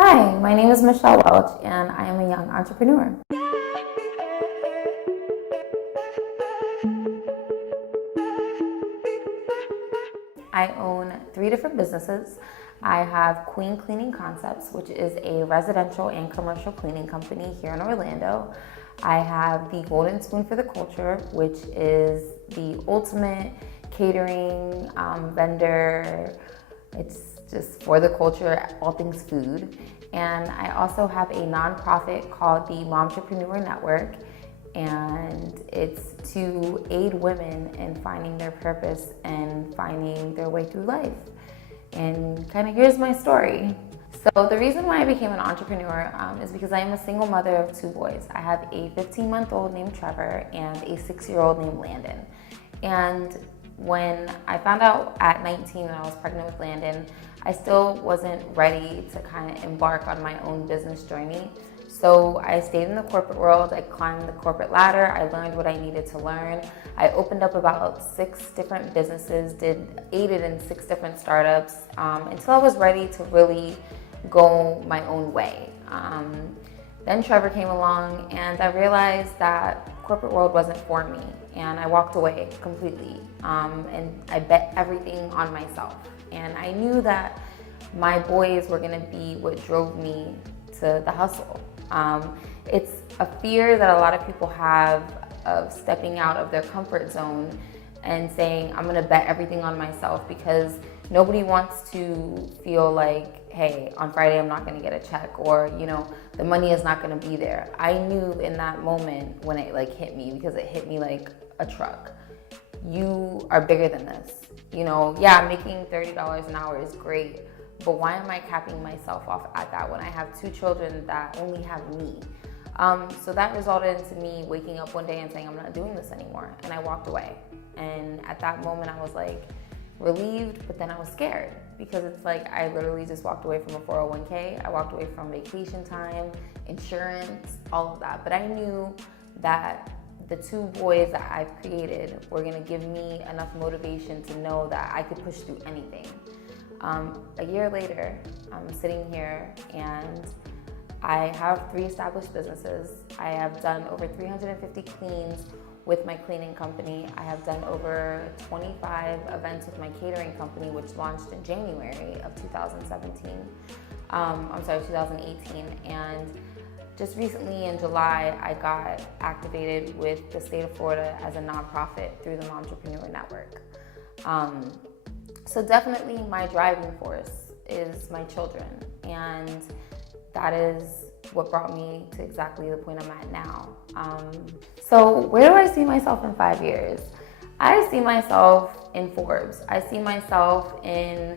Hi, my name is Michelle Welch, and I am a young entrepreneur. I own 3 different businesses. I have Queen Cleaning Concepts, which is a residential and commercial cleaning company here in Orlando. I have the Golden Spoon for the Culture, which is the ultimate catering vendor. It's just for the culture, all things food. And I also have a nonprofit called the Momtrepreneur Network, and it's to aid women in finding their purpose and finding their way through life. And kind of here's my story. So the reason why I became an entrepreneur is because I am a single mother of 2 boys. I have a 15-month-old named Trevor and a 6-year-old named Landon. And when I found out at 19 that I was pregnant with Landon, I still wasn't ready to kind of embark on my own business journey. So I stayed in the corporate world. I climbed the corporate ladder. I learned what I needed to learn. I opened up about 6 different businesses, aided in 6 different startups until I was ready to really go my own way. Then Trevor came along and I realized that corporate world wasn't for me, and I walked away completely, and I bet everything on myself. And I knew that my boys were gonna be what drove me to the hustle. It's a fear that a lot of people have of stepping out of their comfort zone and saying, I'm gonna bet everything on myself, because nobody wants to feel like, hey, on Friday I'm not gonna get a check, or the money is not gonna be there. I knew in that moment when it hit me, because it hit me like a truck. You are bigger than this. Yeah, making $30 an hour is great, but why am I capping myself off at that when I have 2 children that only have me? So that resulted into me waking up one day and saying, I'm not doing this anymore. And I walked away. And at that moment I was relieved, but then I was scared, because it's I literally just walked away from a 401k. I walked away from vacation time, insurance, all of that. But I knew that the 2 boys that I've created were gonna give me enough motivation to know that I could push through anything. A year later, I'm sitting here and I have 3 established businesses. I have done over 350 cleans with my cleaning company. I have done over 25 events with my catering company, which launched in January of 2018. And just recently in July, I got activated with the state of Florida as a nonprofit through the Momtrepreneur Network. So definitely my driving force is my children, and that is what brought me to exactly the point I'm at now. So where do I see myself in 5 years? I see myself in Forbes. I see myself in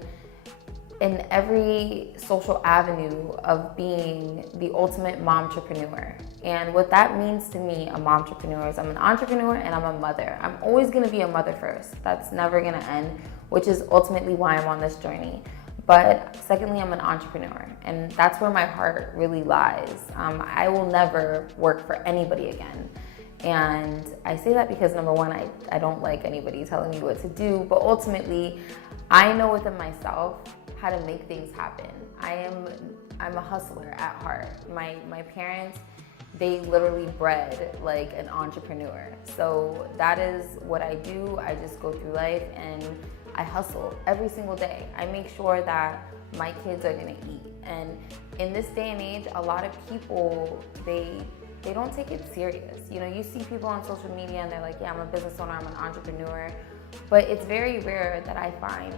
every social avenue of being the ultimate momtrepreneur. And what that means to me, a momtrepreneur, is I'm an entrepreneur and I'm a mother. I'm always gonna be a mother first. That's never gonna end, which is ultimately why I'm on this journey. But secondly, I'm an entrepreneur, and that's where my heart really lies. I will never work for anybody again. And I say that because number one, I don't like anybody telling me what to do, but ultimately, I know within myself how to make things happen. I'm a hustler at heart. My parents, they literally bred like an entrepreneur. So that is what I do. I just go through life and I hustle every single day. I make sure that my kids are gonna eat. And in this day and age, a lot of people, they don't take it serious. You see people on social media and they're like, yeah, I'm a business owner, I'm an entrepreneur. But it's very rare that I find,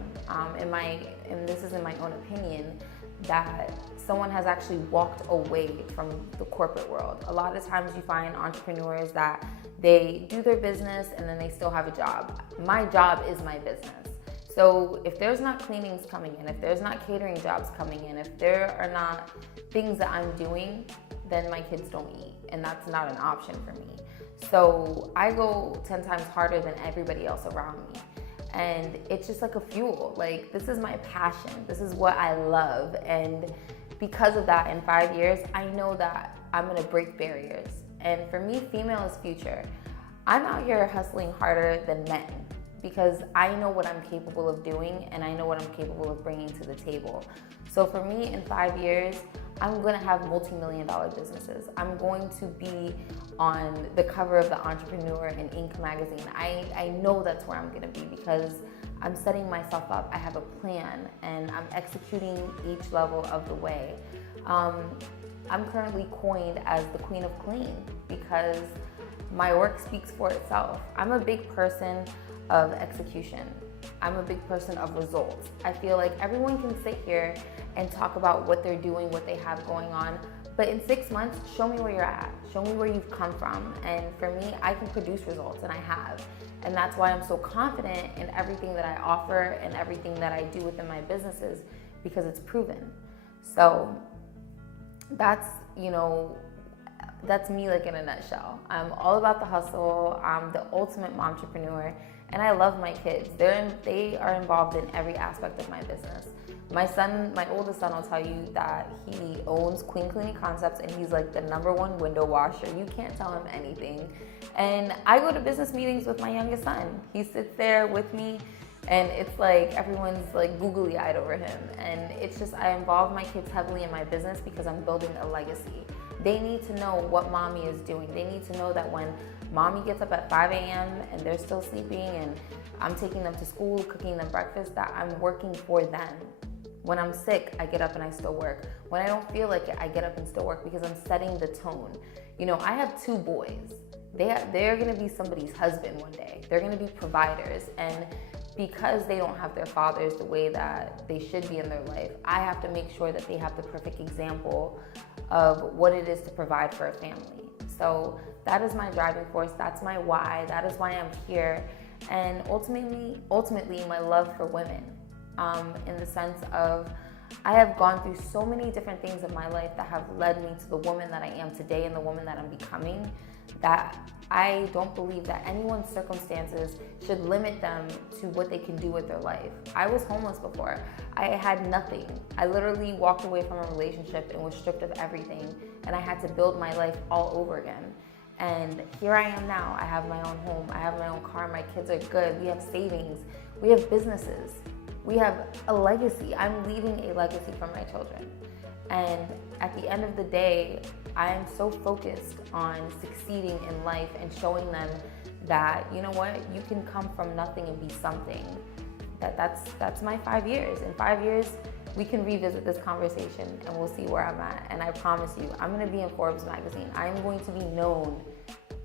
and this is in my own opinion, that someone has actually walked away from the corporate world. A lot of times you find entrepreneurs that they do their business and then they still have a job. My job is my business. So if there's not cleanings coming in, if there's not catering jobs coming in, if there are not things that I'm doing, then my kids don't eat, and that's not an option for me. So I go 10 times harder than everybody else around me. And it's just like a fuel. This is my passion. This is what I love. And because of that, in 5 years, I know that I'm gonna break barriers. And for me, female is future. I'm out here hustling harder than men, because I know what I'm capable of doing and I know what I'm capable of bringing to the table. So for me, in 5 years, I'm going to have multi-million-dollar businesses. I'm going to be on the cover of the Entrepreneur and Inc. magazine. I know that's where I'm going to be because I'm setting myself up. I have a plan and I'm executing each level of the way. I'm currently coined as the Queen of Clean because my work speaks for itself. I'm a big person of execution. I'm a big person of results. I feel like everyone can sit here and talk about what they're doing, what they have going on, but in 6 months, show me where you're at. Show me where you've come from. And for me, I can produce results, and I have. And that's why I'm so confident in everything that I offer and everything that I do within my businesses, because it's proven. So that's, that's me, like, in a nutshell. I'm all about the hustle. I'm the ultimate momtrepreneur, and I love my kids. They are involved in every aspect of my business. My oldest son will tell you that he owns Queen Cleaning Concepts, and he's like the #1 window washer. You can't tell him anything. And I go to business meetings with my youngest son. He sits there with me, and it's like everyone's like googly eyed over him. And it's just, I involve my kids heavily in my business because I'm building a legacy. They need to know what mommy is doing. They need to know that when mommy gets up at 5 a.m. and they're still sleeping and I'm taking them to school, cooking them breakfast, that I'm working for them. When I'm sick, I get up and I still work. When I don't feel like it, I get up and still work because I'm setting the tone. I have 2 boys. They're gonna be somebody's husband one day. They're gonna be providers. And because they don't have their fathers the way that they should be in their life, I have to make sure that they have the perfect example of what it is to provide for a family. So that is my driving force. That's my why. That is why I'm here. And ultimately my love for women, in the sense of I have gone through so many different things in my life that have led me to the woman that I am today and the woman that I'm becoming, that I don't believe that anyone's circumstances should limit them to what they can do with their life. I was homeless before. I had nothing. I literally walked away from a relationship and was stripped of everything, and I had to build my life all over again. And here I am now. I have my own home. I have my own car. My kids are good. We have savings. We have businesses. We have a legacy. I'm leaving a legacy for my children. And at the end of the day, I am so focused on succeeding in life and showing them that, you know what, you can come from nothing and be something. That's my 5 years. In 5 years, we can revisit this conversation and we'll see where I'm at. And I promise you, I'm gonna be in Forbes magazine. I'm going to be known.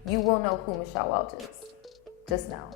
You will know who Michelle Welch is. Just know.